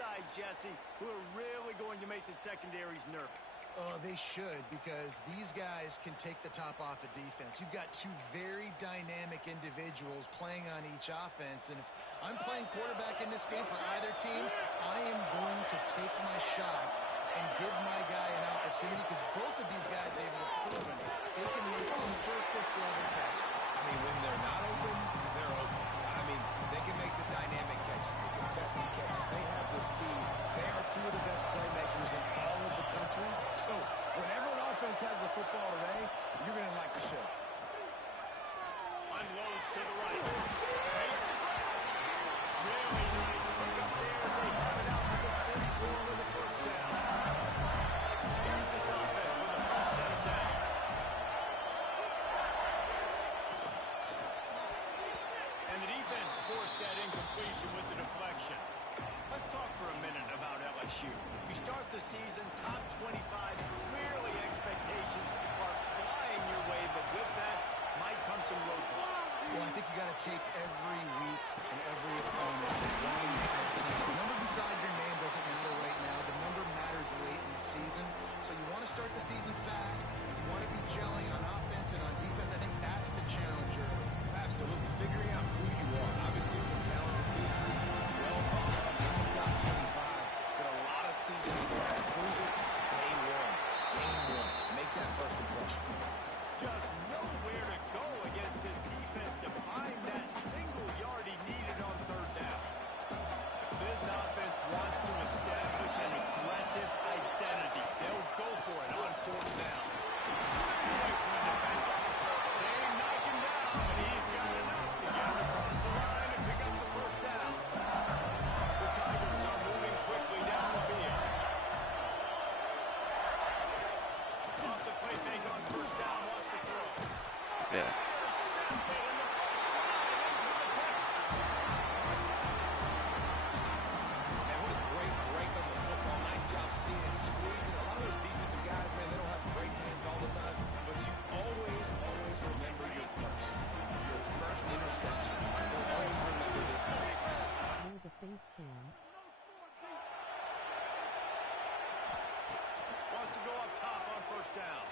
side, Jesse, who are really going to make the secondaries nervous. Oh, they should, because these guys can take the top off of defense. You've got two very dynamic individuals playing on each offense, and if I'm playing quarterback in this game for either team, I am going to take my shots and give my guy an opportunity, because both of these guys, they've proven they can make circus-level catches. I mean, when they're not open, they're open. I mean, they can make the dynamic catches, the contested catches. They have the speed. They are two of the best playmakers in all of the country. So whenever an offense has the football today, you're going to like the show. Unloads to the right. Really nice pickup there as they have it out to the 44 with the first down. Here's this offense with the first set of downs. And the defense forced that incompletion with the deflection. Let's talk for a minute about LSU. You start the season top 25. Clearly expectations are flying your way, but with that might come some roadblocks. Well, I think you got to take every week and every opponent one at a time. The number beside your name doesn't matter right now. The number matters late in the season. So you want to start the season fast. You want to be gelling on offense and on defense. I think that's the challenge early. Absolutely. Figuring out who you are. Obviously some talented pieces, well thought of in the top 25, but a lot of season to prove it day one, game one. Make that first impression. Just nowhere to go against this defense to find that single yard he needed on third down. This offense wants to establish an aggressive identity. They'll go for it on fourth down. Yeah. Man, what a great break on the football. Nice job seeing it, squeezing. A lot of those defensive guys, man, they don't have great hands all the time, but you always remember your first interception. You'll always remember this moment. Near the face cam. Wants to go up top on first down.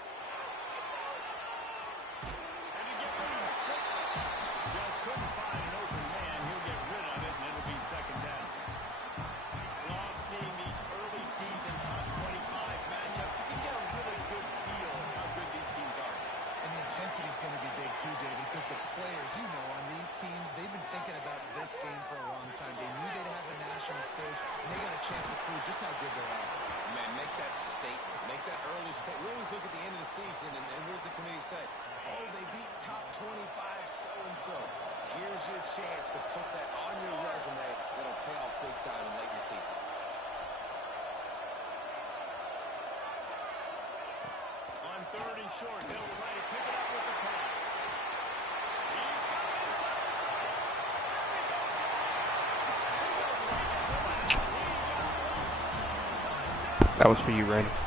Couldn't find an open man. He'll get rid of it, and it'll be second down. Love seeing these early season top 25 matchups. You can get a really good feel of how good these teams are. And the intensity is going to be big too, David, because the players, you know, on these teams, they've been thinking about this game for a long time. They knew they'd have a national stage, and they got a chance to prove just how good they are. Man, make that statement. Make that early statement. We always look at the end of the season, and what does the committee say? Oh, they beat top 25 so-and-so. Here's your chance to put that on your resume that'll pay off big time and late in the season. On third and short, they'll try to pick it up with the pass. He's got it inside the 30. That was for you, Randy. I'll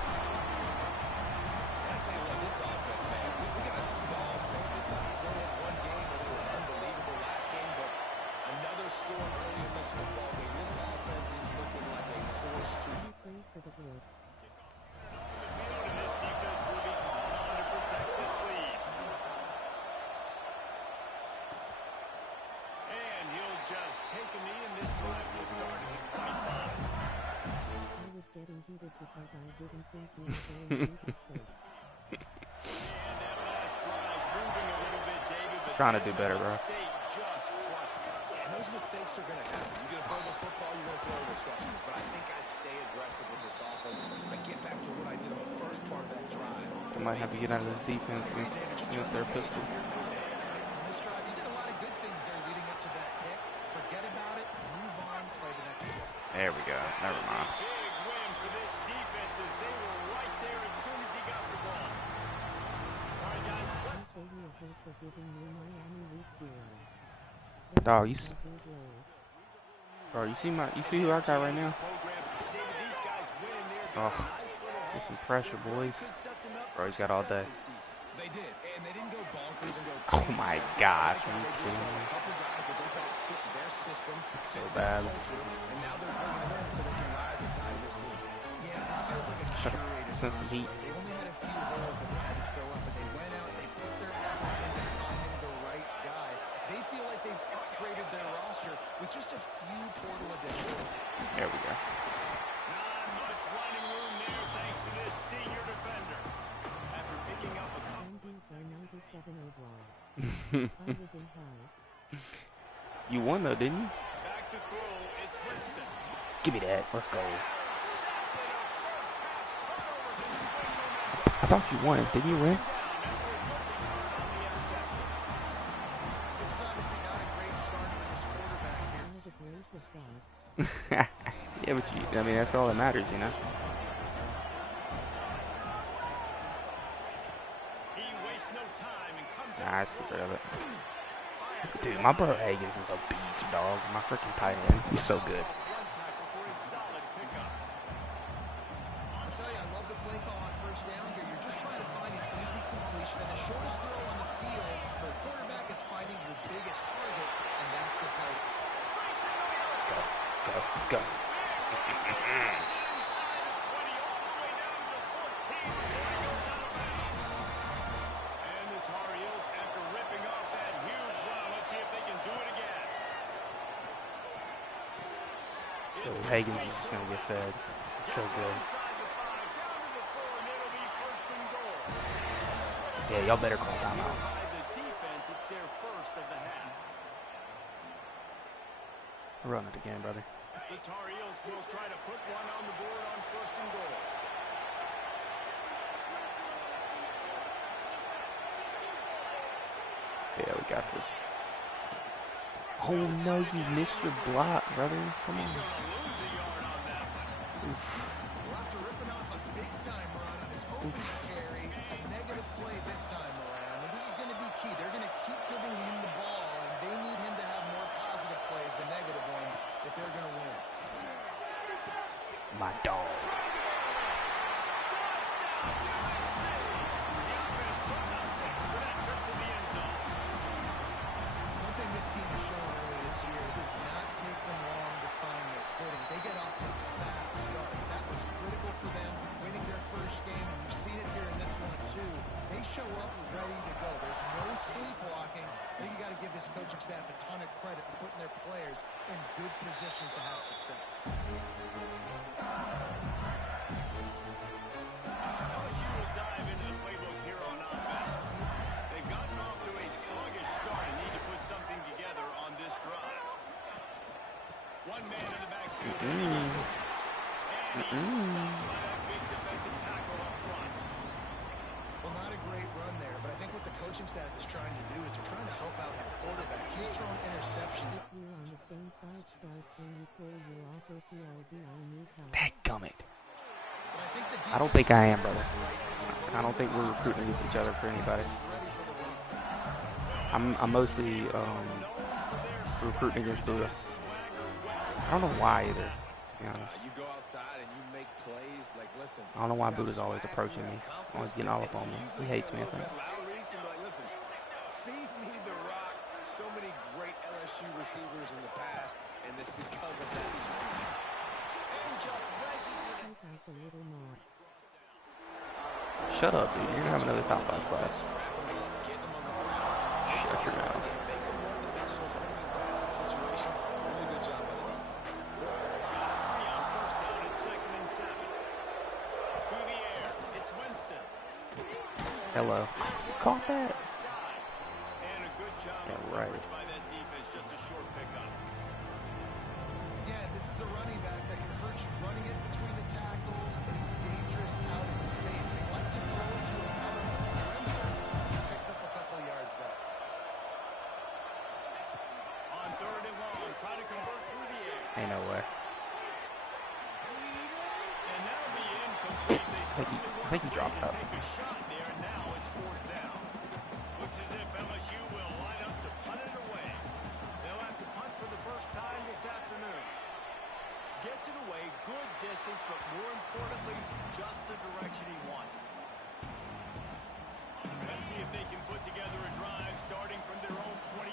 tell you what, this offense, man, we got a small sample size. We only had one game where they were unbelievable last game, but another score early in this football game. This offense is looking like a force to Play for the group. And this defense will be called on to protect this lead. And he'll just take a knee, and this drive will start at the 25. I was getting heated because I didn't think we were going to beat it first. And that last drive moving a little bit, David, but Trying to do better, bro. State just crushed it. Yeah, and those mistakes are going to happen. You're going to throw the football, you're going to throw interceptions, but I think I stay aggressive with this offense. I get back to what I did on the first part of that drive. I might have to get out of this defense against their pistol. On this drive, you did a lot of good things there leading up to that pick. Forget about it, move on, play the next play. There we go. Never mind. Big win for this defense as they were right there as soon as he got the ball. All right, guys. I say we are here for giving me Miami week 0. Dog, you see who I got right now? Oh, get some pressure, boys. Bro, he's got all day. They did, and they didn't go bonkers and go Oh my gosh. They just saw a couple guys that they thought fit their system, So fit bad. their culture, and now they're bringing them in so they can rise the tide of this team. Yeah, this feels like a curated Sense of heat. roster. They only had a few holes that they had to fill up, and they went out and they put their effort into finding the right guy. They feel like they've upgraded their roster with just a few portal additions. There we go. Not much running room there thanks to this senior defender. After picking up a couple. Rankings are 97 overall. I was in high. You won though, didn't you? Back to throw, it's Winston. Give me that. Let's go. I thought you won. Didn't you win? This is obviously not a great start for this quarterback here. By the grace of God. Yeah, but you, I mean, that's all that matters, you know? He wastes no time and comes Nah, I just get rid of it. Dude, my bro Higgins is a beast, dog. My freaking tight end. He's so good. I'll tell you, I love the play call on first down here. You're just trying to find an easy completion, and the shortest throw on the field for a quarterback is finding your biggest target, and that's the tight end. Go, go, go. Higgins is just going to get fed. So good. Yeah, y'all better call timeout. Run it again, brother. The Tar Heels will try to put one on the board on first and goal. Yeah, we got this. Oh no, you missed your block, brother. Come on. Well, after ripping off a big-time run on his opening carry, a negative play this time around. And this is going to be key. They're going to keep giving him the ball, and they need him to have more positive plays than negative ones if they're going to win. My dog. One thing this team has shown early this year, it does not take them long to find their footing. They get off to fast starts. That was critical for them, winning their first game, and you've seen it here in this one too. They show up ready to go. There's no sleepwalking. I think you got to give this coaching staff a ton of credit for putting their players in good positions to have success. LSU will dive into the playbook here on offense. They've gotten off to a sluggish start and need to put something together on this drive. One man in the backfield. And he's stopped by that big defensive tackle up front. Well, not a great run there, but I think what the coaching staff is trying to do is they're trying to help out their quarterback. He's thrown interceptions. If you're on the same 5 stars, can you close your offer CLZ? I need help. Dadgummit. But I think the I don't think I am, brother. I don't think we're recruiting against each other for anybody. I'm mostly recruiting against Buddha. I don't know why either. You know, You go outside and you make plays like, listen. I don't know why Buddha's always approaching me, always getting all up on me. He hates me, I think. Listen, feed me the rock. So many great LSU receivers in the past, and it's because of that speed. Check out the little more. Shut up, dude. You're gonna have another top 5 class. Shut your mouth. Hello. Caught that. And a good job Yeah, of right. coverage by that defense, just a short pickup. Again, this is a running back that can hurt you running it between the tackles, and he's dangerous out in space. They like to throw it to him out on the perimeter, so he picks up a couple of yards there. On third and long, try to convert through the air. Ain't no way. And that'll be incomplete. They certainly I think he weren't dropped ready to up. take a shot there, and now it's fourth down. Looks as if LSU will line up to punt it away. They'll have to punt for the first time this afternoon. Gets it away, good distance, but more importantly, just the direction he wanted. Let's see if they can put together a drive starting from their own 28.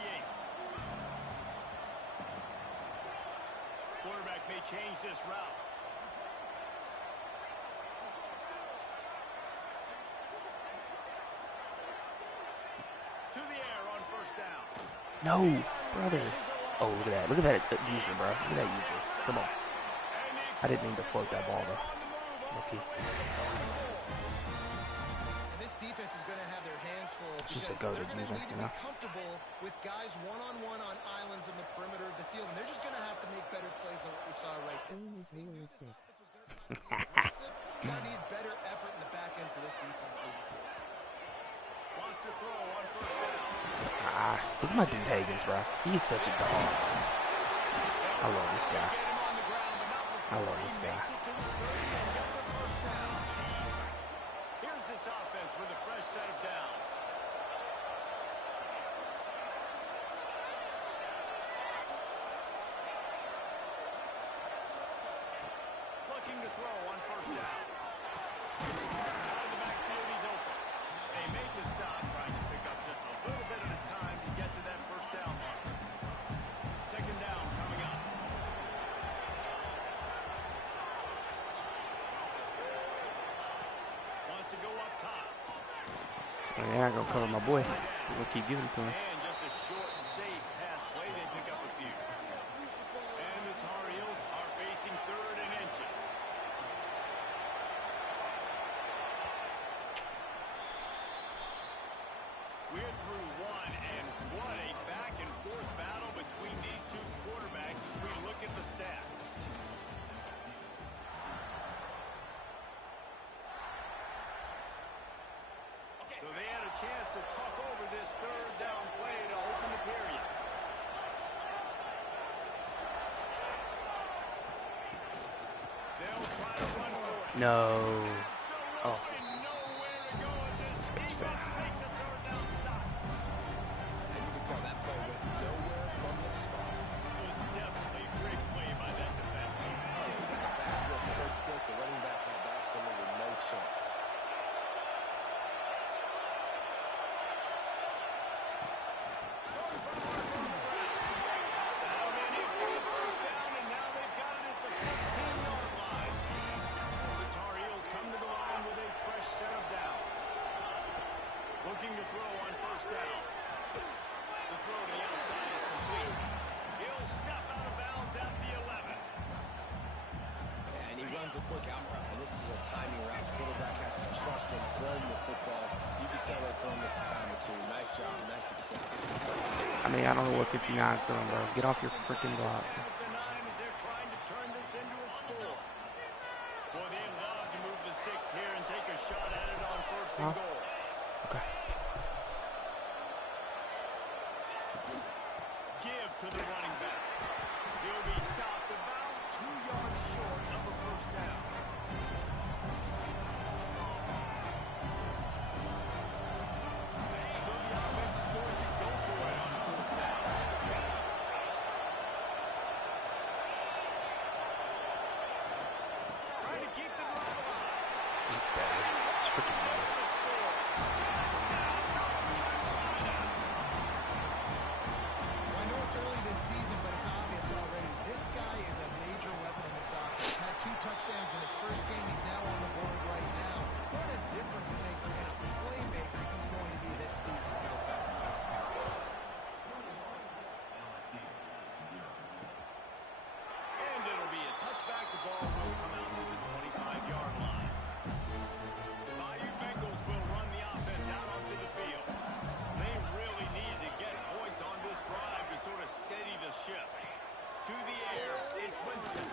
may change this route. To the air on first down. No, brother. Oh, look at that. Look at that user, bro. Look at that user. Come on. I didn't mean to float that ball, though. Okay. And this defense is going to have their hands full because Just a they're goated going to user, need to you know? be comfortable with guys one-on-one on islands in the perimeter of the field, and they're just going to have to make better plays than what we saw right there. Aim is realistic. Going to need better effort in the back end for this defense moving forward. Wants to throw on first down. Look at my dude Higgins, bro. He's such a dog. I love this guy. I love this guy. Here's this offense with a fresh set of downs. Looking to throw on first down. Out of the backfield, he's open. They make the stop, trying to pick up just a little bit at a time to get to that first down mark. Second down coming up. Wants to go up top. They're not going to cover my boy. They're going to keep giving it to him. And just a short and safe pass play. They pick up a few. And the Tar Heels are facing third and inches. We're through one, and what a back-and-forth battle between these two quarterbacks as we look at the stats. So they had a chance to talk over this third down play to open the period. They'll try to run for it. No. Oh. Absolutely nowhere to go as this defense makes a third down stop. And you can tell that play went nowhere from the start. It was definitely a great play by that defender. Yeah, he got the backfield so quick, the running back had absolutely no chance. Looking to throw on first down. The throw to the outside is complete. He'll step out of bounds at the 11. And he runs a quick out route, and this is a timing route. The quarterback has to trust him, throw him the football. You can tell they've thrown this a time or two. Nice job, nice success. I mean, I don't know what 59's doing, bro. Get off your freaking block. At the 9 as they're trying to turn this into a score. Boy, they love to move the sticks here and take a shot at it on first and goal. Okay. Give to the running back. He'll be stopped about 2 yards short of a first down. So the offense is going to go for it on fourth down. Trying to keep the drive alive. It's bad. It's freaking bad. I know it's early this season, but it's obvious already. This guy is a major weapon in this offense. Had 2 touchdowns in his first game. He's now on the board right now. What a difference maker and a playmaker he's going to be this season for this offense. And it'll be a touchback. The ball will come out to the 25-yard line. The Bayou Bengals will run the offense out onto the field. They really need to get points on this drive to sort of steady the ship. To the air, it's Winston.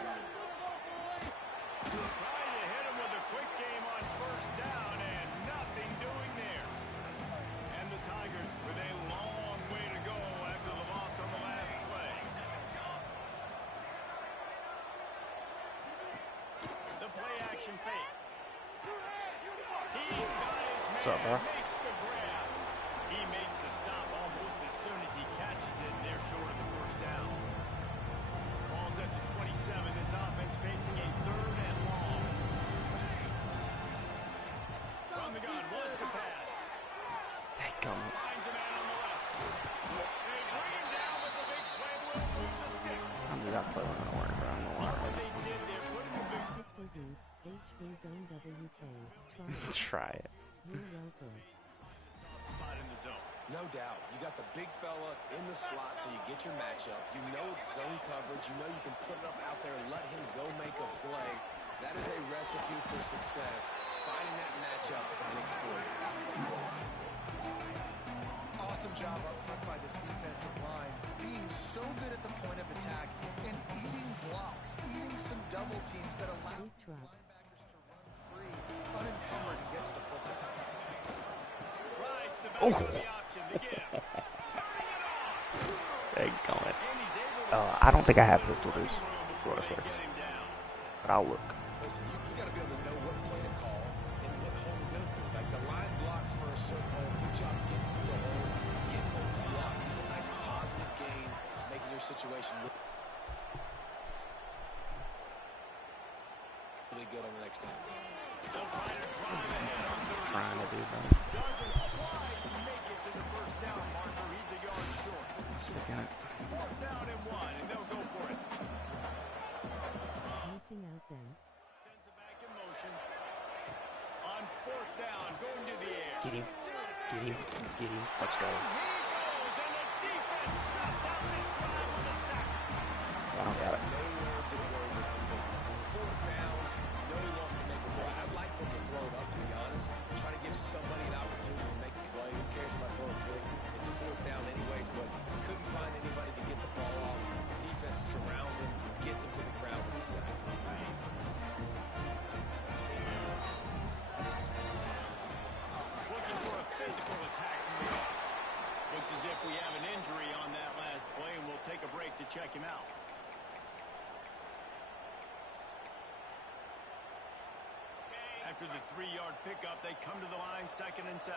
Trying to hit him with a quick game on first down, and nothing doing there. And the Tigers with a long way to go after the loss on the last play. The play action fake. He's got his man. What's up, bro? Makes the grab. He makes the stop almost as soon as he catches it. They're short of the first down. Ball's at the 27. This offense facing a third and long. From the gun, wants to pass. Dadgum. Finds a man on the left. They bring him down, but the big play will move the sticks. I'm just not playing. I'm going to worry, bro. I'm going to worry. try it. You're welcome. Spot in the zone. No doubt. You got the big fella in the slot, so you get your matchup. You know it's zone coverage. You know you can put it up out there and let him go make a play. That is a recipe for success. Finding that matchup and exploiting it. Awesome job up front by this defensive line. Being so good at the point of attack and eating blocks, eating some double teams that allow Big trust. linebackers to run free, unencumbered, and get to the football. Rides the back of the option to give. Turning it on. There you go. And he's able to I don't think I have pistol room boost for us before first, they get him down. but I'll look. Listen, you got to be able to know what play to call and what hole to go through. Like the line blocks for a certain hole. Good job getting through the hole, getting holes blocked. A nice positive gain, making your situation really good on the next down. They'll try to drive ahead on third. Trying to do that. Doesn't quite make it to the first down marker. He's a yard short. Sticking it. 4th down and 1, and they'll go for it. Missing out then. Sends it back in motion. On 4th down, going to the air. Get him. Get him. Get him. Let's go. He goes, and the defense shuts out this drive with a sack. I don't got it. Nowhere to go with the football. 4th down, you know he wants to make a play. I'd like for him to throw it up, to be honest. Try to give somebody an opportunity to make a play. Who cares if I throw a pick? It's 4th down anyways, but he couldn't find anybody to get the ball off. Defense surrounds him, gets him to the ground with a sack. Looking for a physical attack from the off. Looks as if we have an injury on that last play, and we'll take a break to check him out. After the 3-yard pickup, they come to the line, 2nd and 7.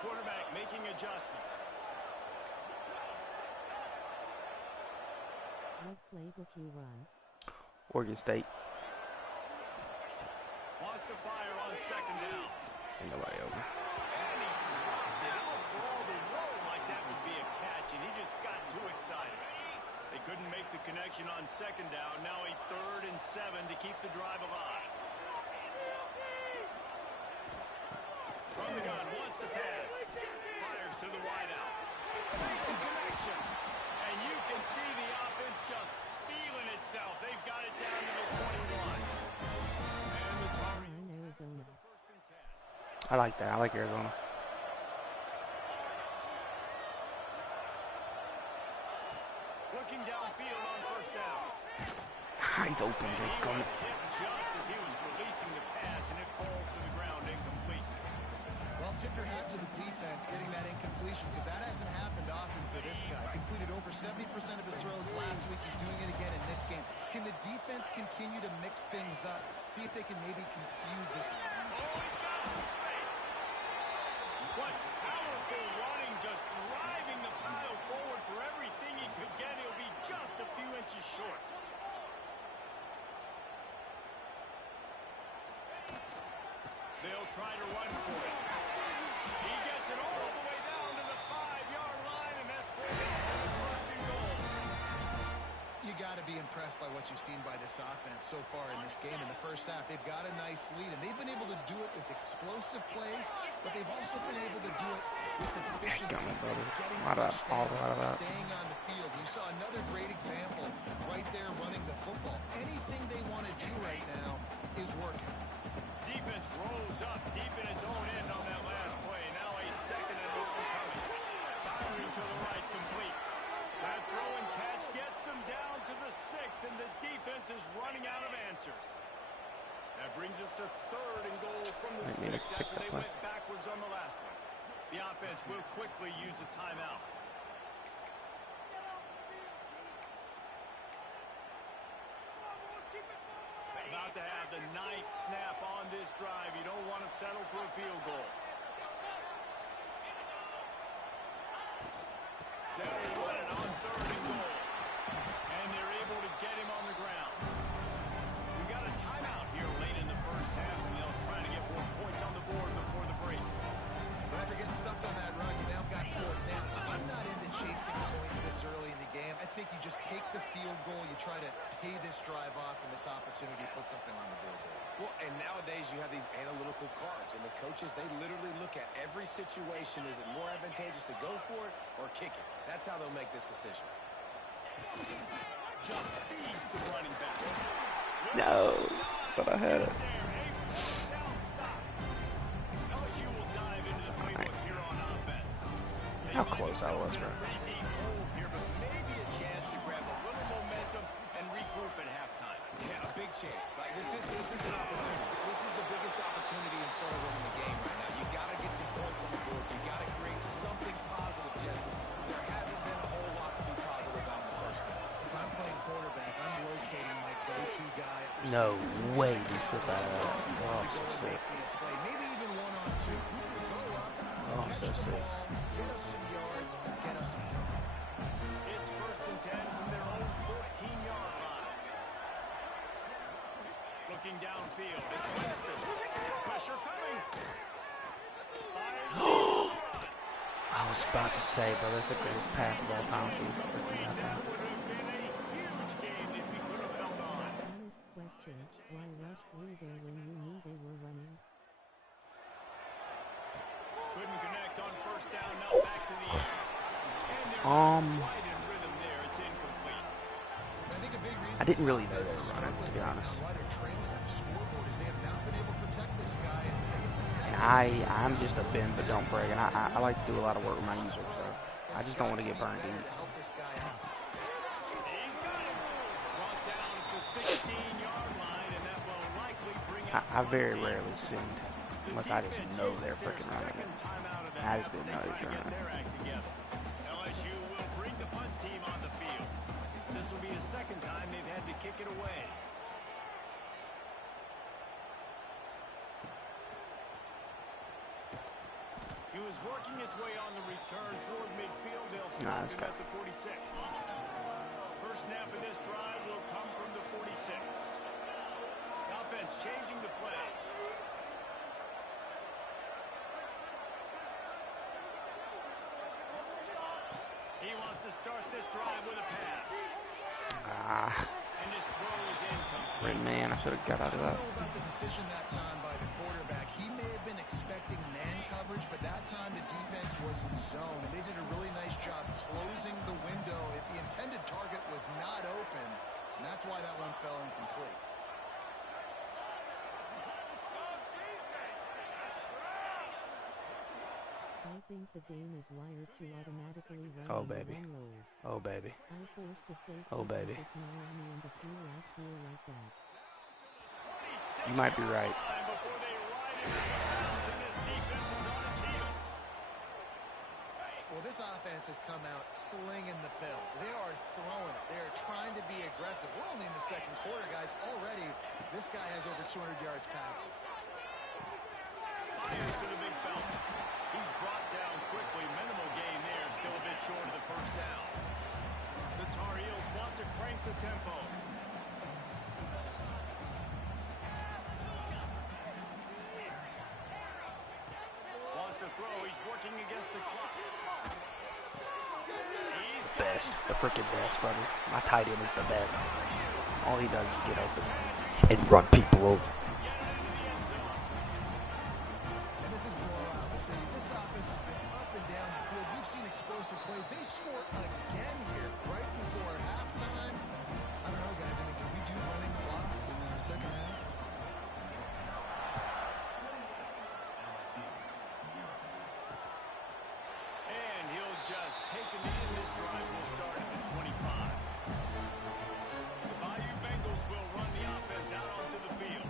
Quarterback making adjustments. What playbook you run? Oregon State. Wants to fire on 2nd down. Ain't nobody open. And he dropped it out for all the world like that would be a catch, and he just got too excited. They couldn't make the connection on 2nd down. Now a 3rd and 7 to keep the drive alive. From the gun, wants to pass. Fires to the wideout. Makes a connection. And you can see the offense just feeling itself. They've got it down to the 21. And the target. Mine, Arizona. 1st and 10. I like that. I like Arizona. Looking downfield on 1st down. He's open. And He's he coming. was tipped just as he was releasing the pass, and it falls to the ground incomplete. Well, tip your hat to the defense getting that incompletion because that hasn't happened often for this guy. Completed over 70% of his throws last week. He's doing it again in this game. Can the defense continue to mix things up? See if they can maybe confuse this. Oh, he's got some space. What powerful running, just driving the pile forward for everything he could get. He'll be just a few inches short. They'll try to run for it. He gets it all the way down to the 5-yard line, and that's where they have the 1st and goal. You got to be impressed by what you've seen by this offense so far in this game. In the first half, they've got a nice lead, and they've been able to do it with explosive plays, but they've also been able to do it with efficiency, getting first downs, staying on the field. You saw another great example right there running the football. Anything they want to do right now is working. Defense rose up deep in its own end on that last play. Now a 2nd and 1 coming. Firing to the right, complete. That throw and catch gets them down to the 6, and the defense is running out of answers. That brings us to 3rd and goal from the 6 after they went backwards on the last one. The offense will quickly use a timeout. About to have the 9th snap on this drive. You don't want to settle for a field goal. They'll run it on 3rd and goal. And they're able to get him on the ground. We got a timeout here late in the first half, and they'll try to get more points on the board before the break. But after getting stuffed on that run, you now got 4th down. I'm not into chasing points this early in the game. I think you just take take the field goal. You try to pay this drive off and this opportunity to put something on the board there. Well, and nowadays you have these analytical cards, and the coaches, they literally look at every situation. Is it more advantageous to go for it or kick it? That's how they'll make this decision. Just feeds the running back. No, but I had it. LSU will dive into the playbook here on offense. How close I was, bro. Here, but maybe a chance to grab a little momentum and regroup at halftime. Yeah, a big chance. Like this is an opportunity. This is the biggest opportunity in front of them in the game right now. You got to get some points on the board. You got to create something positive, Jesse. There hasn't been a whole lot to be positive about in the first half. If I'm playing quarterback, I'm locating my go-to guy. No way he said that. Oh, I'm so sick. Maybe even one-on-two. Who can go up, Oh, I'm catch so the sick. ball, get us some yards, and get us some points. It's 1st and 10 from their own 14-yard line. Looking downfield. It's Winston. Pressure coming. Fires deep on the run. I was about to say, bro, that's the greatest pass of all time. That would have been a huge game if he could have held on. Honest question, why rush through there when you knew they were running? Couldn't connect on 1st down. Now back to the air. And they're right in rhythm there. It's incomplete. I think a big reason I didn't really know they were running, to be honest. why they're trailing on the scoreboard is they have not been able to protect this guy, and it's And I'm just a bend but don't break, and I like to do a lot of work with my users, so I just don't want to get burned deep. to help this guy out. He's got it. Brought down at the 16-yard line, and that will likely bring I very rarely send, unless I just know they're freaking running it. I just didn't know they were running it. LSU will bring the punt team on the field. This will be the second time they've had to kick it away. He was working his way on the return toward midfield. They'll stop him at the 46. First snap of this drive will come from the 46. Offense changing the play. He wants to start this drive with a pass. And his throw is incomplete. Great man, I should have got out of that. I don't know about the decision that time by the quarterback. He may have been expecting man coverage, but that time the defense was in zone, and they did a really nice job closing the window. The intended target was not open, and that's why that one fell incomplete. I think the game is wired to automatically run Oh, on the baby. run low. Oh, baby. I forced a safety Oh, baby. versus Miami in the few last year like that. You might be right. Before they ride into the bounds, and this defense is on its heels. Well, this offense has come out slinging the pill. They are throwing it. They are trying to be aggressive. We're only in the second quarter, guys. Already, this guy has over 200 yards passing. Fires to the big fella. He's brought down quickly. Minimal gain there. Still a bit short of the first down. The Tar Heels want to crank the tempo. Wants to throw. He's working against the clock. He's Best. The freaking best, brother. My tight end is the best. All he does is get open and run people over. And this is blowout city. This offense has been up and down the field. We've seen explosive plays. They score again here right before halftime. I don't know, guys. I mean, can we do running clock in the second half? And he'll just take him in. This drive will start at the 25. The Bayou Bengals will run the offense out onto the field.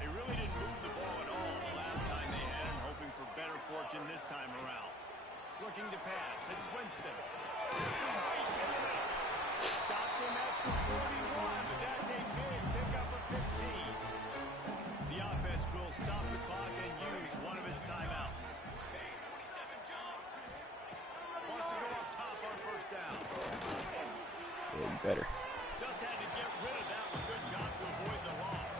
They really didn't move the ball at all the last time they had, and hoping for better fortune this time around. Looking to pass. It's Winston. Stopped him at the 41, but that's a big pickup of 15. The offense will stop the clock and use one of its timeouts. Wants to go up top on first down. Yeah, you better. Just had to get rid of that one. Good job to avoid the loss.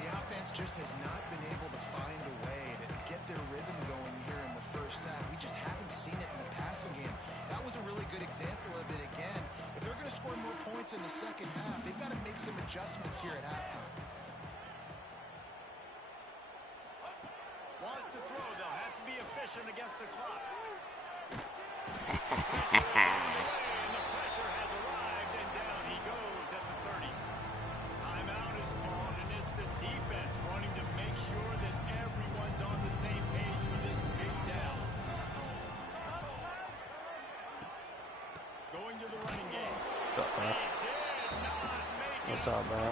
The offense just has not been able to find a way to get their rhythm going here in the first half. We just haven't seen it in the passing game. That was a really good example of it again. If they're going to score more points in the second half, they've got to make some adjustments here at halftime. Wants to throw. They'll have to be efficient against the clock. And the pressure has arrived, and down he goes at the 30. Timeout is called, and it's the defense wanting to make sure that everyone's on the same page for this big down. Going to the running game. What's up, bro? What's up, bro?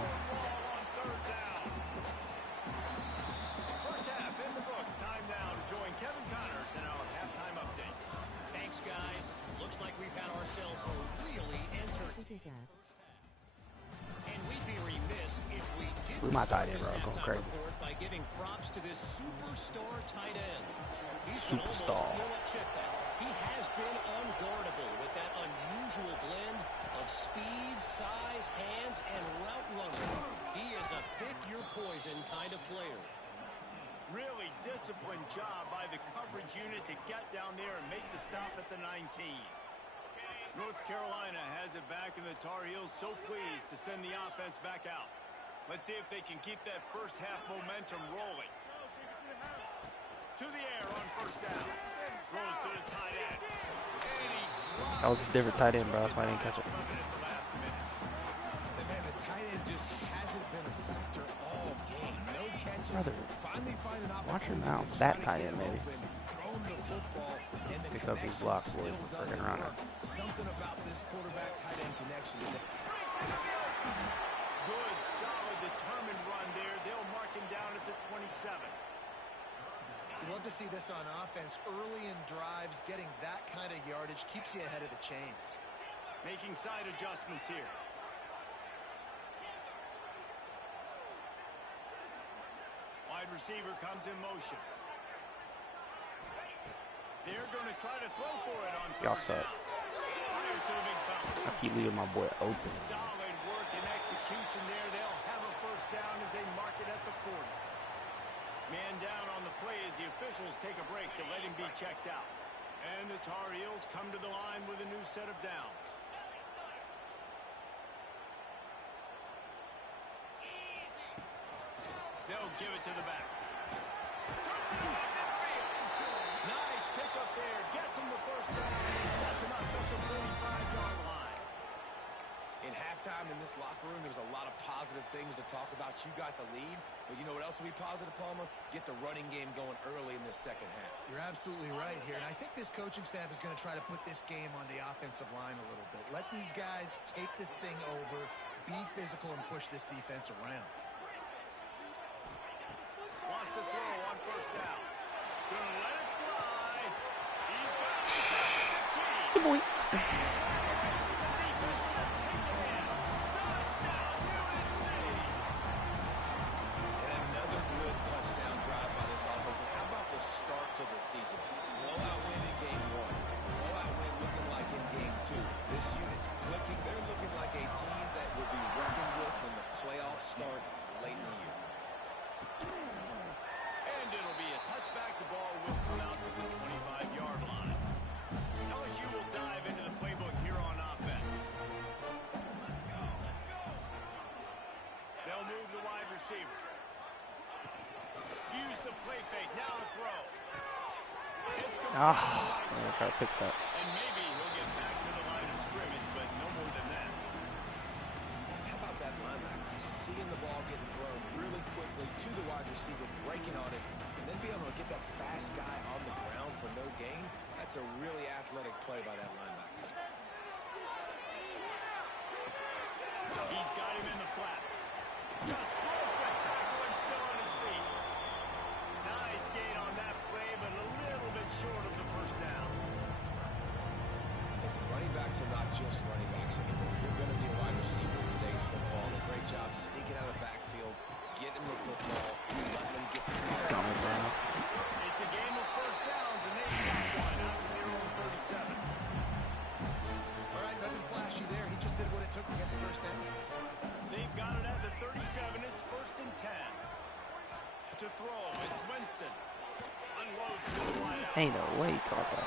First half in the books. Time now to join Kevin Connors in our halftime update. Thanks, guys. Looks like we've had ourselves a really Kick his ass. and we'd be remiss if we didn't Look at my start tight end, this bro. Going halftime crazy. report by giving props to this superstar tight end. He's been Superstar. almost, you know what, check that. He has been unguardable with that unusual blend of speed, size, hands, and route running. He is a pick-your-poison kind of player. Really disciplined job by the coverage unit to get down there and make the stop at the 19. North Carolina has it back, and the Tar Heels so pleased to send the offense back out. Let's see if they can keep that first half momentum rolling. To the air on first down. Throws to the tight end. And he drops That was a different tight end, bro. That's why I didn't catch it. at the last minute. And man, the tight end just hasn't been a factor all game. No catches. Brother, Finally find an watch your opportunity mouth. to That try to tight get end, him maybe. open, throw him the football, and the Pick up these connection blocks, boys. still doesn't Friggin' runner. work. Something about this quarterback tight end connection. Good, solid, determined run there. They'll mark him down at the 27. You love to see this on offense. Early in drives, getting that kind of yardage keeps you ahead of the chains. Making side adjustments here. Wide receiver comes in motion. They're going to try to throw for it on Y'all third suck. down. Fires to the big fella. I keep leaving my boy open. Solid work and execution there. They'll have a first down as they mark it at the 40. Man down on the play as the officials take a break to let him be checked out. And the Tar Heels come to the line with a new set of downs. They'll give it to the back. Nice pickup there. Gets him the first down and sets him up at the 45-yard line. In halftime in this locker room, there was a lot of positive things to talk about. You got the lead, but you know what else will be positive, Palmer? Get the running game going early in this second half. You're absolutely right here, and I think this coaching staff is going to try to put this game on the offensive line a little bit. Let these guys take this thing over, be physical, and push this defense around. Wants to throw on first down. Gonna let it fly. He's got it inside the 15. Good boy. And another good touchdown drive by this offense. And how about the start to the season? Blowout win in game one. Blowout win looking like in game two. This unit's clicking. They're looking like a team that will be reckoned with when the playoffs start late in the year. And it'll be a touchback. The ball will come out to the 25-yard line. LSU will dive into the playbook here on offense. They'll move the wide receiver. Use the play fake. Now to throw. It's complete Ah, to the right I'm side. gonna try to pick that. And maybe he'll get back to the line of scrimmage, but no more than that. And how about that linebacker? Seeing the ball getting thrown really quickly to the wide receiver, breaking on it, and then be able to get that fast guy on the ground for no gain. That's a really athletic play by that linebacker. He's got him in the flat. Just broke the tackle and still on his feet. Nice gain on that play, but a little bit short of the first down. Listen, running backs are not just running backs anymore. You're going to be a wide receiver in today's football. A great job sneaking out of the backfield, getting the football, letting them get some Solid, bro. It's a game of first downs, and they've got one out of their own 37. All right, nothing flashy there. He just did what it took to get the first down. They've got it at the 37. It's first and 10. To throw, it's Winston. Unloads to the wide out. Ain't no way he caught that.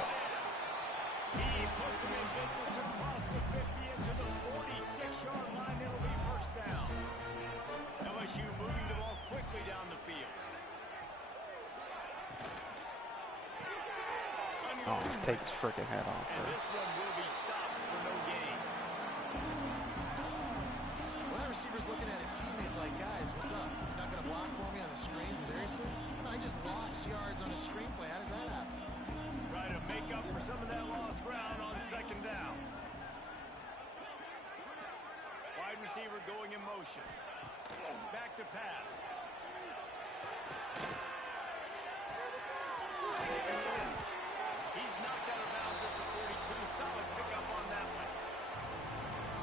He puts him in business across the 50 into the 46-yard line. It'll be first down. LSU moving the ball quickly down the field. Oh, take his freaking head off. And this one will be stopped for no gain. Well, that receiver's looking at his teammates like, guys, what's up? You're not going to block for me on the screen? Seriously? I just lost yards on a screenplay. How does that happen? Try to make up for some of that lost ground on second down. Wide receiver going in motion. Back to pass. He's knocked out of bounds at the 42. Solid pickup on that one.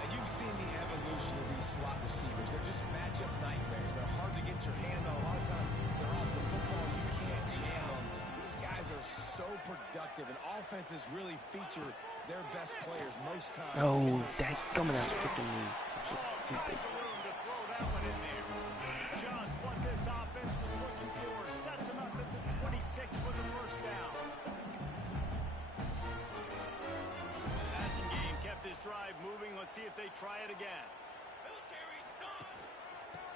And you've seen the evolution of these slot receivers. They're just matchup nightmares. They're hard to get your hand on. A lot of times they're off the football. You can't jam them. These guys are so productive, and offenses really feature their best players most times. Oh, that coming out freaking me. So stupid. Room to throw that one in there. Just what this offense was looking for. Sets him up at the 26 with the first down. Passing game kept this drive moving. Let's see if they try it again.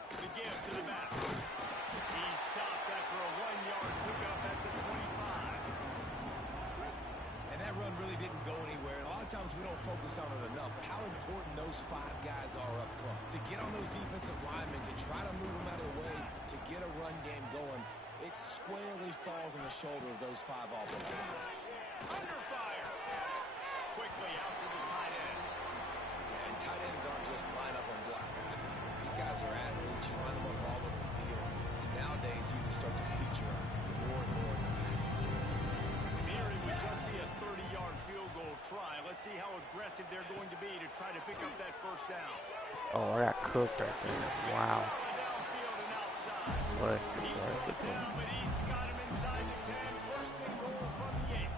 The give to the back. He stopped after a 1-yard pickup at the 25. And that run really didn't go anywhere. And a lot of times we don't focus on it enough. But how important those 5 guys are up front. To get on those defensive linemen, to try to move them out of the way, to get a run game going, it squarely falls on the shoulder of those 5 offensive linemen. Under fire. Quickly out to the tight end. And tight ends aren't just line up and block guys. These guys are athletes. You line them up all over the field. And nowadays you can start to feature them more and more in the passing game. Here it would just be a 30-yard field goal try. Let's see how aggressive they're going to be to try to pick up that first down. Oh, I got cooked right there. Wow. Downfield and outside. What? He's brought down, but he's got him inside the 10. First and goal from the 8.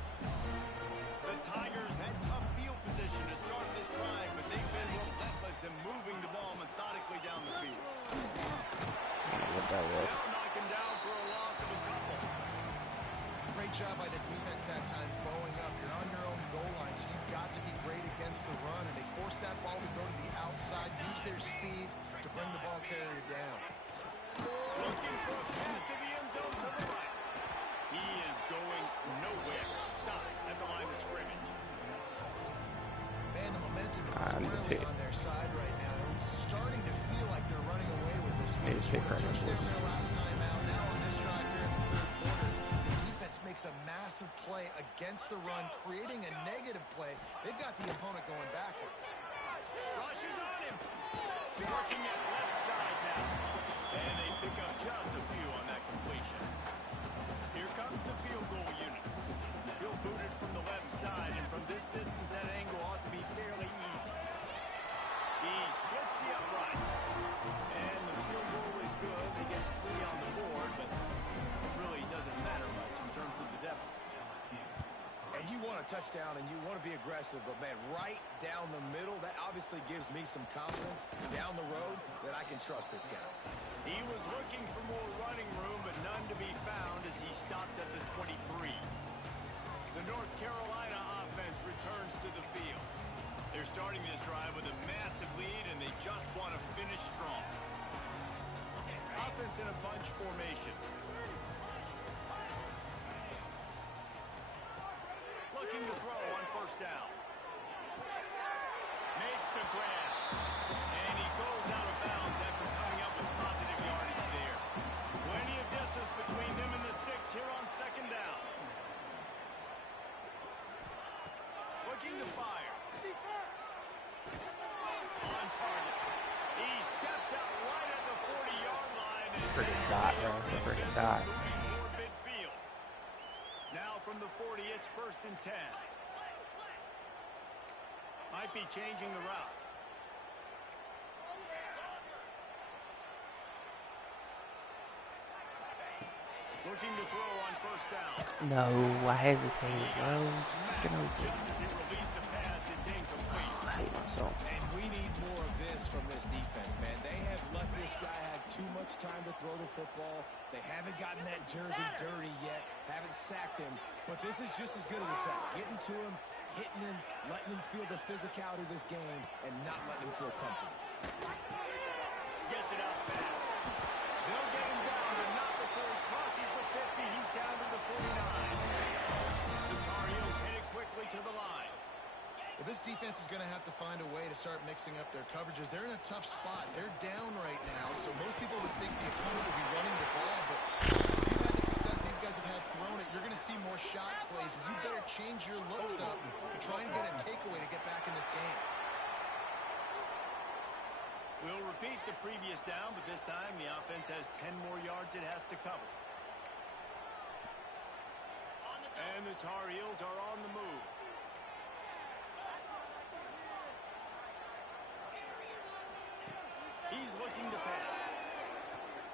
The Tigers had tough field position to start this drive, but they've been relentless in moving the ball methodically down the field. I don't know what that was. Now knocking down for a loss of a couple. Great job by the defense that time, bowing up. You're on your own goal line, so you've got to be great against the run, and they forced that ball to go to the outside, use their speed to bring the ball carrier down. Looking for a pivot to the end zone to the right. He is going nowhere. Stop at the line of scrimmage. Man, the momentum is I need to squarely pick. on their side right now. It's starting to feel like they're running away with this one. Need to pick right Touchdown now. their last time out. Now on this drive here in the third quarter, the defense makes a massive play against the run, creating a negative play. They've got the opponent going backwards. Rush is on him. Working it left side now. And they pick up just a few on that completion. Here comes the field goal unit. He'll boot it from the left side, and from this distance, that angle ought to be fairly easy. He splits the upright. And the field goal is good. They get 3 on the board, but it really doesn't matter much in terms of the deficit. And you want a touchdown and you want to be aggressive, but man, right down the middle, that obviously gives me some confidence down the road that I can trust this guy. He was looking for more running room, but none to be found as he stopped at the 23. The North Carolina offense returns to the field. They're starting this drive with a massive lead, and they just want to finish strong. Offense in a bunch formation. Looking to throw on first down. Makes the grab. And he goes out of bounds after coming up with positive yardage there. Plenty of distance between them and the sticks here on second down. Looking to fire. On target. He steps out right at the 40-yard line. And Freaking dot, bro. Freaking dot. Midfield. Now from the 40, it's first and 10. Might be changing the route. Looking to throw on first down. No, I hesitated, bro. Just as he released the pass, it's incomplete. I hate myself. And we need more of this from this defense, man. They have let this guy have too much time to to throw the football. They haven't gotten that jersey dirty yet, haven't sacked him, but this is just as good as a sack. Getting to him, hitting him, letting him feel the physicality of this game, and not letting him feel comfortable. Gets it out fast. They'll get him down, but not before he crosses the 50. He's down to the 49. The Tar Heels headed quickly to the line. Well, this defense is going to have to find a way to start mixing up their coverages. They're in a tough spot. They're down right now, so most people would think the opponent would be running the ball, but you've had the success these guys have had throwing it. You're going to see more shot plays, and you better change your looks up and try and get a takeaway to get back in this game. We'll repeat the previous down, but this time the offense has 10 more yards it has to cover. And the Tar Heels are on the move. He's looking to pass.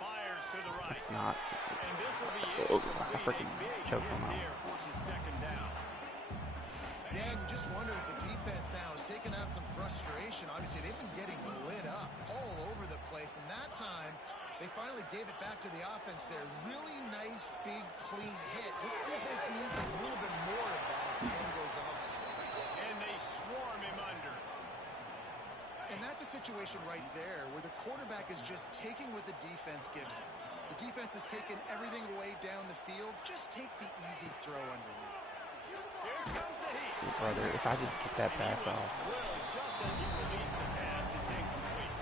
Fires to the right. It's not. And this will be I freaking choked him out. Forces second down. Yeah, and you just wonder if the defense now has taken out some frustration. Obviously, they've been getting lit up all over the place, and that time they finally gave it back to the offense there. Really nice, big, clean hit. This defense needs a little bit more of that as the game goes on. And they swarm him under. And that's a situation right there where the quarterback is just taking what the defense gives him. The defense has taken everything away down the field. Just take the easy throw underneath. Here comes the heat. Brother, if I just kick that pass off. Just as he released the pass, it's incomplete.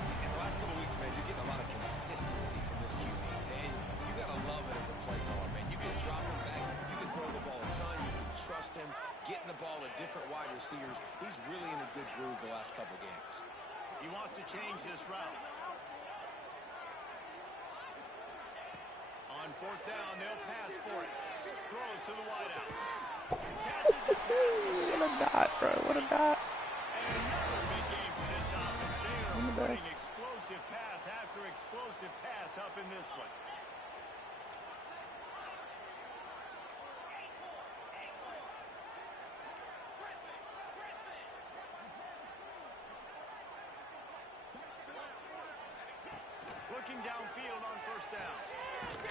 In the last couple of weeks, man, you're getting a lot of consistency from this QB. And you got to love it as a play caller, man. You can drop him back. You can throw the ball a ton. You can trust him. Getting the ball to different wide receivers. He's really in a good groove the last couple of games. He wants to change this route. On fourth down, they'll pass for it. Throws to the wideout. Catches it. What a dot, bro. What a dot. And another big game for this offense. They are putting explosive pass after explosive pass up in this one. Looking downfield on first down.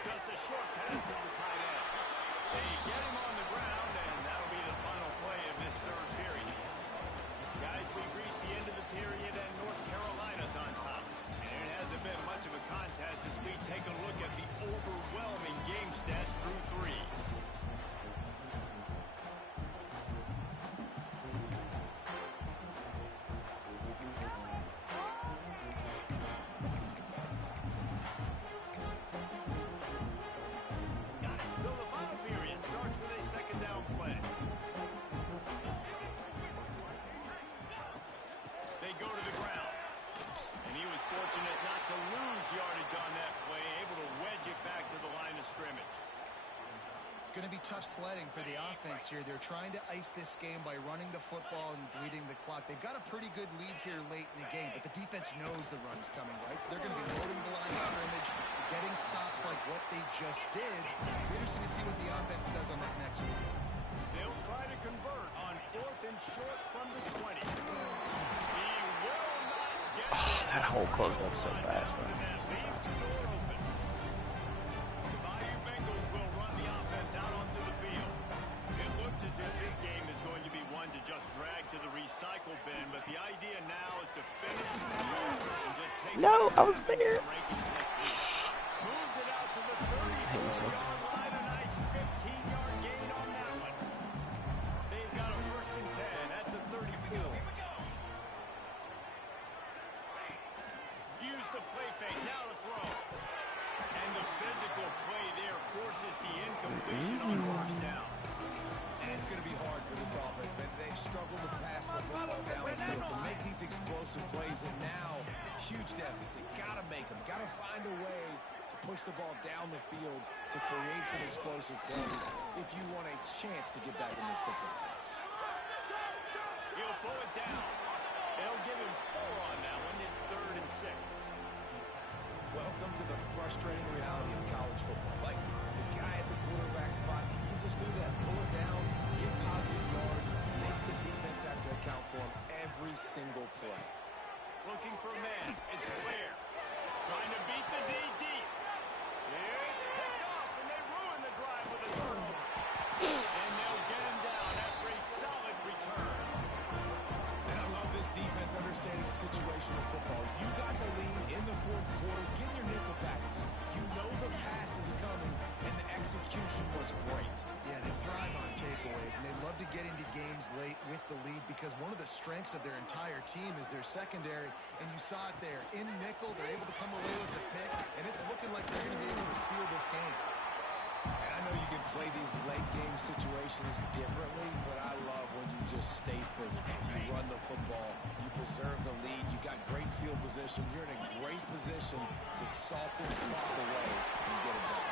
Just a short pass to the tight end. They get him on the ground, and that'll be the final play of this third period. Guys, we've reached the end of the period, and North Carolina's on top. And it hasn't been much of a contest as we take a look at the overwhelming game stats through three. It's going to be tough sledding for the offense here. They're trying to ice this game by running the football and bleeding the clock. They've got a pretty good lead here late in the game, but the defense knows the run's coming, right? So they're going to be loading the line of scrimmage, getting stops like what they just did. Interesting to see what the offense does on this next one. They'll try to convert on fourth and short from the 20. He will not get that hole closed up so bad, bro. As if this game is going to be one to just drag to the recycle bin, but the idea now is to finish and just take I was there. Moves it out to the 34-yard line, a nice 15-yard gain on that one. They've got a 1st and 10 at the 34. Use the play fake, now to throw. And the physical play there forces the incompletion on first down. And it's going to be hard for this offense, man. They've struggled to pass the football down the field to make these explosive plays, and now, huge deficit. Got to make them. Got to find a way to push the ball down the field to create some explosive plays if you want a chance to get back in this football. He'll pull it down. They'll give him 4 on that one. It's 3rd and 6. Welcome to the frustrating reality of college football. Like, the guy at the quarterback spot, he can just do that. Pull it down, get positive yards, makes the defense have to account for him every single play. Looking for a man. It's Blair. Trying to beat the DD. professional football. You got the lead in the fourth quarter. Get your nickel packages. You know the pass is coming, and the execution was great. Yeah, they thrive on takeaways, and they love to get into games late with the lead because one of the strengths of their entire team is their secondary, and you saw it there. In nickel, they're able to come away with the pick, and it's looking like they're going to be able to seal this game. And I know you can play these late-game situations differently, but I love when you just stay physical. You run the football. You preserve the lead. You got great field position. You're in a great position to salt this clock away and get it done.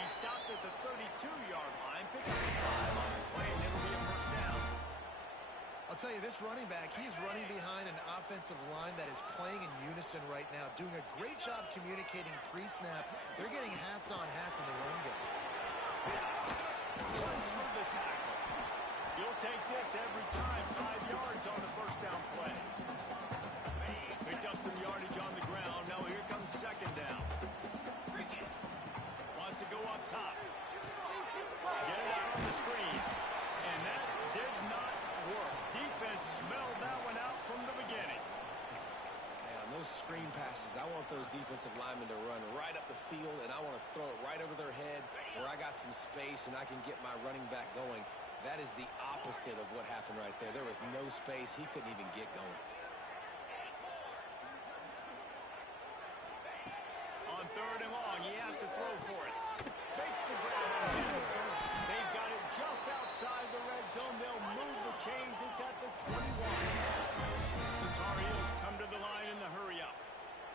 He stopped at the 32-yard line, picking up 5 on the play, and it'll be a first down. I'll tell you, this running back, he's running behind an offensive line that is playing in unison right now, doing a great job communicating pre-snap. They're getting hats on hats in the run game. Runs through the tackle. You'll take this every time. 5 yards on the first down play. Picked up some yardage on the ground. Now here comes second down. Wants to go up top. Get it out on the screen. And that did not work. Defense smelled that one out from the beginning. Man, those screen passes, I want those defensive linemen to run right up the field, and I want to throw it right over their head where I got some space and I can get my running back going. That is the opposite of what happened right there. There was no space. He couldn't even get going. On third and long, he has to throw for it. Makes the grab. They've got it just outside the red zone. They'll move the chains. It's at the 21. The Tar Heels come to the line in the hurry up.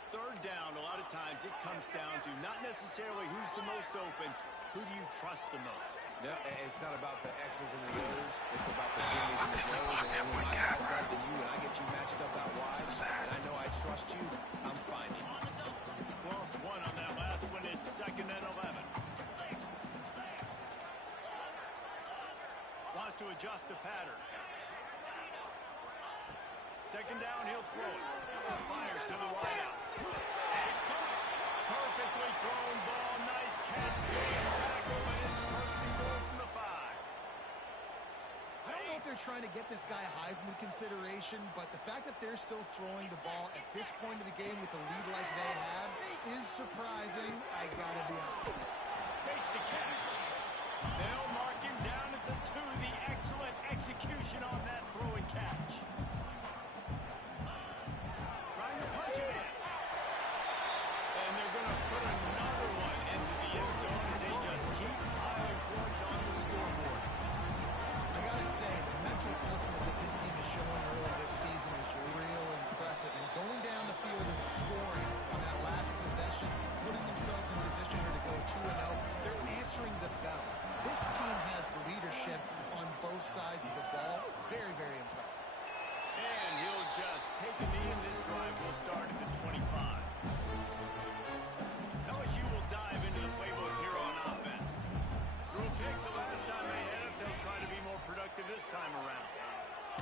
Third down, a lot of times it comes down to not necessarily who's the most open, who do you trust the most? No, it's not about the X's and the O's. It's about the Jimmys and the Joes. And when my guy's better than you and I get you matched up out wide, and I know I trust you, I'm finding. Lost one on that last one. It's second and 11. Wants to adjust the pattern. Second down, he'll throw it. Fires to the wideout. And it's coming. Perfectly thrown ball. Nice catch. Great tackle. And it's first and goal from the 5. I don't know if they're trying to get this guy Heisman consideration, but the fact that they're still throwing the ball at this point of the game with the lead like they have is surprising. I gotta be honest. Makes the catch. They'll mark him down at the 2. The excellent execution on that throw and catch. Trying to punch it in. And they're going to put another one into the end zone as they just keep piling points on the scoreboard. I gotta say, the mental toughness that this team is showing early this season is real impressive. And going down the field and scoring on that last possession, putting themselves in position here to go 2-0, they're answering the bell. This team has leadership on both sides of the ball. Very, very impressive. And he'll just take a knee, and this drive will start at the 25. LSU will dive into the playbook here on offense. Threw a pick the last time they had it. They'll try to be more productive this time around.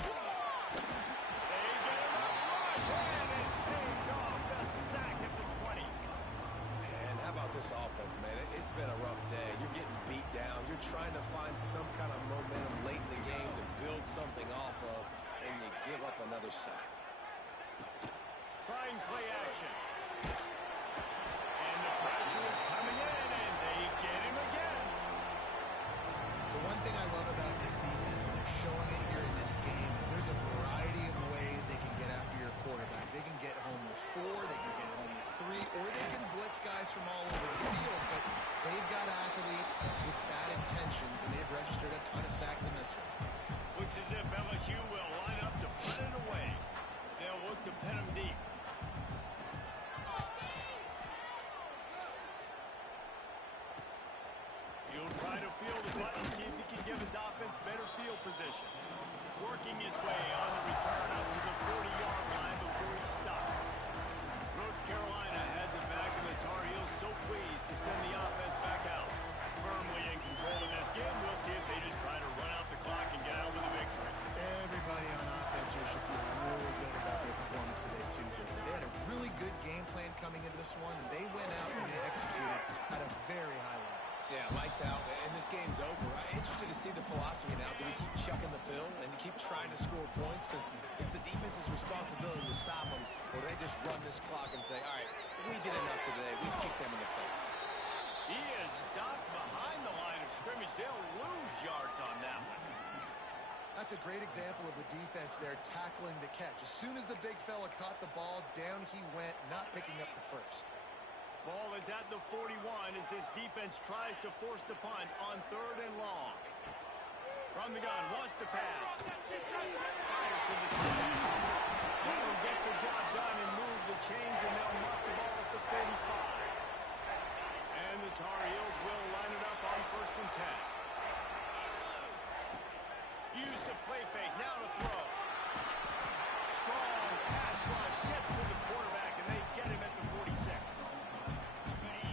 They get it up rush, and it pays off. The sack at the 20. And how about this offense, man? It's been a rough day. You're getting beat down. You're trying to find some kind of momentum late in the game to build something off of, and you give up another sack. Trying play action. And the pressure is coming in, and they get him again. The one thing I love about this defense, and they're showing it here in this game, is there's a variety of ways they can get after your quarterback. They can get home with 4, they can get home with 3, or they can blitz guys from all over the field. But they've got athletes with bad intentions, and they've registered a ton of sacks in this one. Looks as if LSU will line up to put it away. They'll look to pin him deep. He'll try to field the button, see if he can give his offense better field position. Working his way on the return up to the 40-yard line before he stopped. North Carolina has it back, and the Tar Heels so pleased to send the offense back out. Firmly in control of this game. We'll see if they just try to run out the clock and get out with a victory. Everybody on offense here should feel really good about their performance today, too. They had a really good game plan coming into this one, and they went out and they executed at a very high level. Yeah, lights out, and this game's over. I'm interested to see the philosophy now. Do we keep chucking the pill and keep trying to score points? Because it's the defense's responsibility to stop them. just run this clock and say, all right, we did enough today. We kicked them in the face. He is stopped behind the line of scrimmage. They'll lose yards on that one. That's a great example of the defense there tackling the catch. As soon as the big fella caught the ball, down he went, not picking up the first. Ball is at the 41 as this defense tries to force the punt on 3rd and long. From the gun, wants to pass. Fires to the 10. That'll get the job done and move the chains, and they'll mark the ball at the 45. And the Tar Heels will line it up on 1st and 10. Use the play fake, now to throw. Strong pass rush, gets to the quarterback, and they get him at the 46.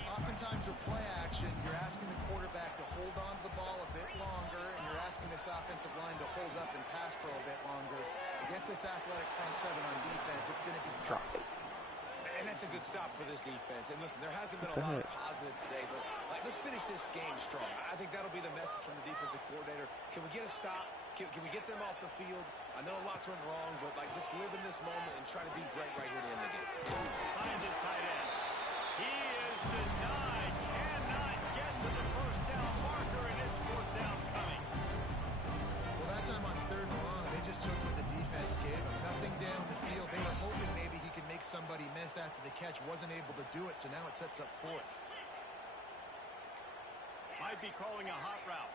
Oftentimes with play action, you're asking the quarterback to hold on to the ball a bit longer, and you're asking this offensive line to hold up and pass pro a bit longer. Against this athletic front seven on defense, it's going to be tough. And that's a good stop for this defense. And listen, there hasn't been a lot of positive today, but let's finish this game strong. I think that'll be the message from the defensive coordinator. Can we get a stop? Can we get them off the field? I know lots went wrong, but let's live in this moment and try to be great right here to end the game. Finds his tight end. He is denied. Cannot get to the 1st down marker, and it's 4th down coming. Well, that time on 3rd and long, they just took what the defense gave them. Nothing down the field. They were hoping maybe he could make somebody miss after the catch. Wasn't able to do it, so now it sets up 4th. Might be calling a hot route.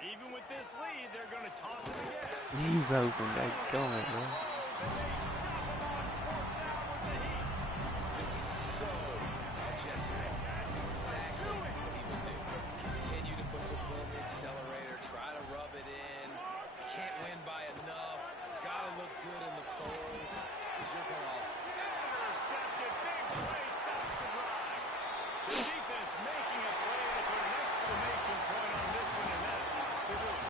Even with this lead, they're going to toss it again. He's open, they're going, man. And they